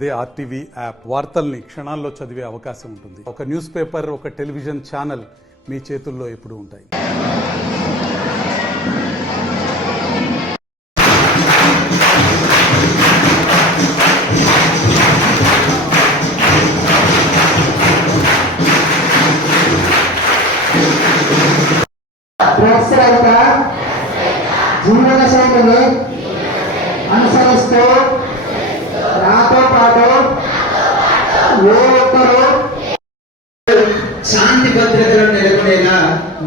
అదే RTV app వార్తల్ని క్షణాల్లో చదివే అవకాశం ఉంటుంది. ఒక న్యూస్ పేపర్, ఒక టెలివిజన్ ఛానల్ మీ చేతుల్లో ఎప్పుడూ ఉంటాయి. జీవన శైలిని అనుసరిస్తూ నాతో పాటు ఏ ఒక్కరూ శాంతి భద్రతలను నెలకొనేలా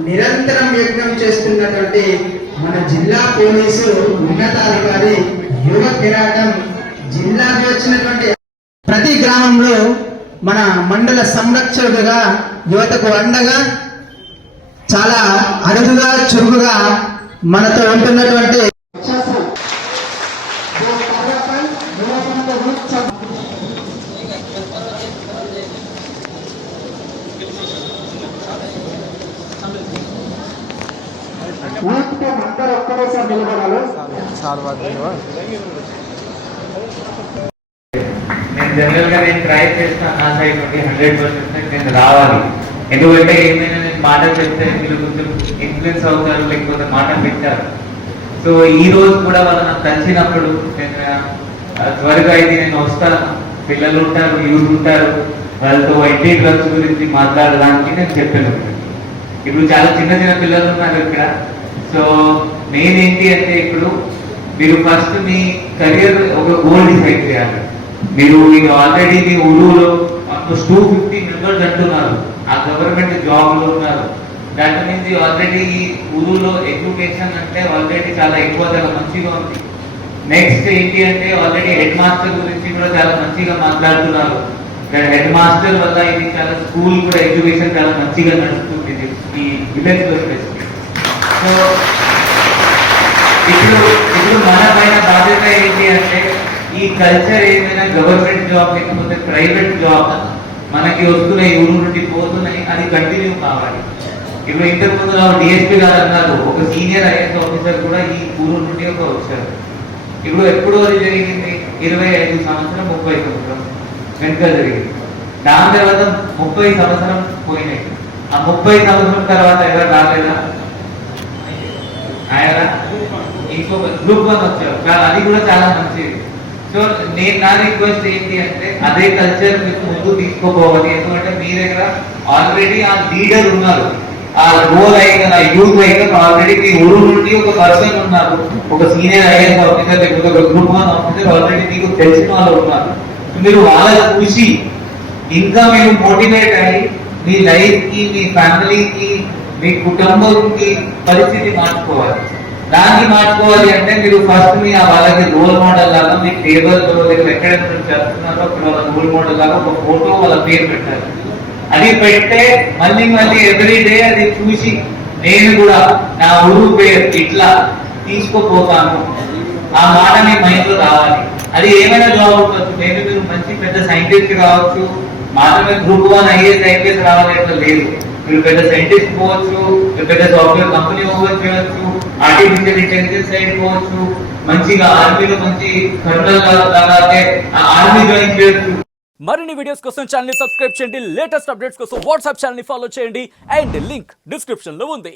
నిరంతరం యజ్ఞం చేస్తున్నటువంటి మన జిల్లా పోలీసు ఉన్నతాధికారి యువ కిరాటం జిల్లాకి వచ్చినటువంటి ప్రతి గ్రామంలో మన మండల సంరక్షకుడుగా యువతకు అండగా చాలా అరుదుగా చురుకుగా మనతో ఉంటున్నటువంటి అందరూ ఒక్కడేసారి నిలబడాలి. నేను జనరల్ గా ట్రై చేస్తాను నా సైడ్ నుండి 100% నేను రావాలి. ఎందుకంటే ఏమైనా నేను మాట చెప్తే మీరు కొంచెం ఇన్ఫ్లుయెన్స్ అవుతారు, లేకపోతే మాట పెట్టారు. సో ఈ రోజు కూడా వాళ్ళు నాకు కలిసినప్పుడు నేను త్వరగా ఇది నేను వస్తాను, పిల్లలు ఉంటారు, యూత్ ఉంటారు, వాళ్ళతో ఎన్టీ డ్రగ్స్ గురించి మాట్లాడడానికి నేను చెప్పాను. ఇప్పుడు చాలా చిన్న చిన్న పిల్లలు ఉన్నారు ఇక్కడ. సో నేనేంటి అంటే ఇప్పుడు మీరు ఫస్ట్ మీ కెరియర్ ఒక గోల్ డిసైడ్ చేయాలి. మీరు ఆల్రెడీ మీ ఊరులో ఆల్మోస్ట్ 250 మెంబర్స్ అంటున్నారు, ఆ గవర్నమెంట్ జాబ్ లో ఉన్నారు. దాంట్లో నుంచి ఆల్రెడీ ఈ ఊరులో ఎడ్యుకేషన్ అంటే ఆల్రెడీ చాలా ఎక్కువ, చాలా మంచిగా ఉంది. నెక్స్ట్ ఏంటి అంటే ఆల్రెడీ హెడ్ మాస్టర్ గురించి కూడా చాలా మంచిగా మాట్లాడుతున్నారు. హెడ్ మాస్టర్ వల్ల ఇది చాలా స్కూల్ కూడా ఎడ్యుకేషన్ చాలా మంచిగా నడుస్తుంది ఈ విలేజ్ లో స్పెసిఫిక్. సో ఇప్పుడు మన పైన బాధ్యత ఏంటి అంటే ఈ కల్చర్ ఏమైనా గవర్నమెంట్ జాబ్ లేకపోతే ప్రైవేట్ జాబ్ మనకి వస్తున్నాయి, ఊరు నుండి పోతున్నాయి, అది కంటిన్యూ కావాలి. ఇప్పుడు ఇంతకు ముందు డిఎస్పీ గారు అన్నారు, ఒక సీనియర్ ఐఏఎస్ ఆఫీసర్ కూడా ఈ ఊరు నుండి ఒక వచ్చారు. ఇప్పుడు ఎప్పుడు అది జరిగింది? 25 సంవత్సరం 30 సంవత్సరం వెనుక జరిగింది. దాని తర్వాత 30 సంవత్సరం పోయినాయి. ఆ 30 సంవత్సరం తర్వాత ఎవరు రాలేదా? ఆయనరా ఇంకొక గ్రూప్ 1 వచ్చారు, అది కూడా చాలా మంచిది. సో నేను నా రిక్వెస్ట్ ఏంటి అంటే అదే కల్చర్ మీకు ముందు తీసుకోపోవాలి. ఎందుకంటే మీ దగ్గర ఆల్రెడీ ఆ లీడర్ ఉన్నారు, ఆ రోల్ ఐకన్, ఆ యూత్ ఐకన్ ఆల్రెడీ మీ ఊరు నుండి ఒక పర్సన్ ఉన్నారు, ఒక సీనియర్ ఐఏఎస్ ఆఫీసర్ లేకపోతే ఒక గ్రూప్ 1 ఆఫీసర్ ఆల్రెడీ మీకు తెలిసిన వాళ్ళు ఉన్నారు. మీరు వాళ్ళని చూసి ఇంకా మీరు మోటివేట్ అయ్యి మీ లైఫ్ కి, మీ ఫ్యామిలీకి, మీ కుటుంబంకి పరిస్థితి మార్చుకోవాలి. దాన్ని మార్చుకోవాలి అంటే మీరు ఫస్ట్ మీ వాళ్ళకి రోల్ మోడల్ లాగా మీ టేబుల్ ఎక్కడ చేస్తున్నారో అక్కడ వాళ్ళ రోల్ మోడల్ లాగా ఒక ఫోటో వాళ్ళ పేరు పెట్టాలి. అది పెడితే మళ్ళీ మళ్ళీ ఎవ్రీ డే అది చూసి నేను కూడా నా ఊరు పేరు ఇట్లా తీసుకుపోతాను, ఆ మాట మీ మైండ్ లో రావాలి. అది ఏమైనా జాబ్ ఉండొచ్చు, మీరు మంచి పెద్ద సైంటిస్ట్ కావచ్చు, మాత్రమే గ్రూప్ 1 ఐఏఎస్ రావాలి అట్లా లేదు. మీరు పెద్ద సైంటిస్ట్ పోవచ్చు, పెద్ద సాఫ్ట్వేర్ కంపెనీ ఓపెన్ చేయవచ్చు, ఆర్టిఫిషియల్ ఇంటెలిజెన్స్ సైడ్ పోవచ్చు, మంచిగా ఆర్మీలో మంచి కర్నల్ లాగా ఆర్మీ జాయిన్ చేయొచ్చు. మరిన్ని వీడియోస్ కోసం ఛానల్ ని సబ్స్క్రైబ్ చేయండి. లేటెస్ట్ అప్డేట్స్ కోసం వాట్సాప్ ఛానల్ ని ఫాలో చేయండి. అండ్ లింక్ డిస్క్రిప్షన్ లో ఉంది.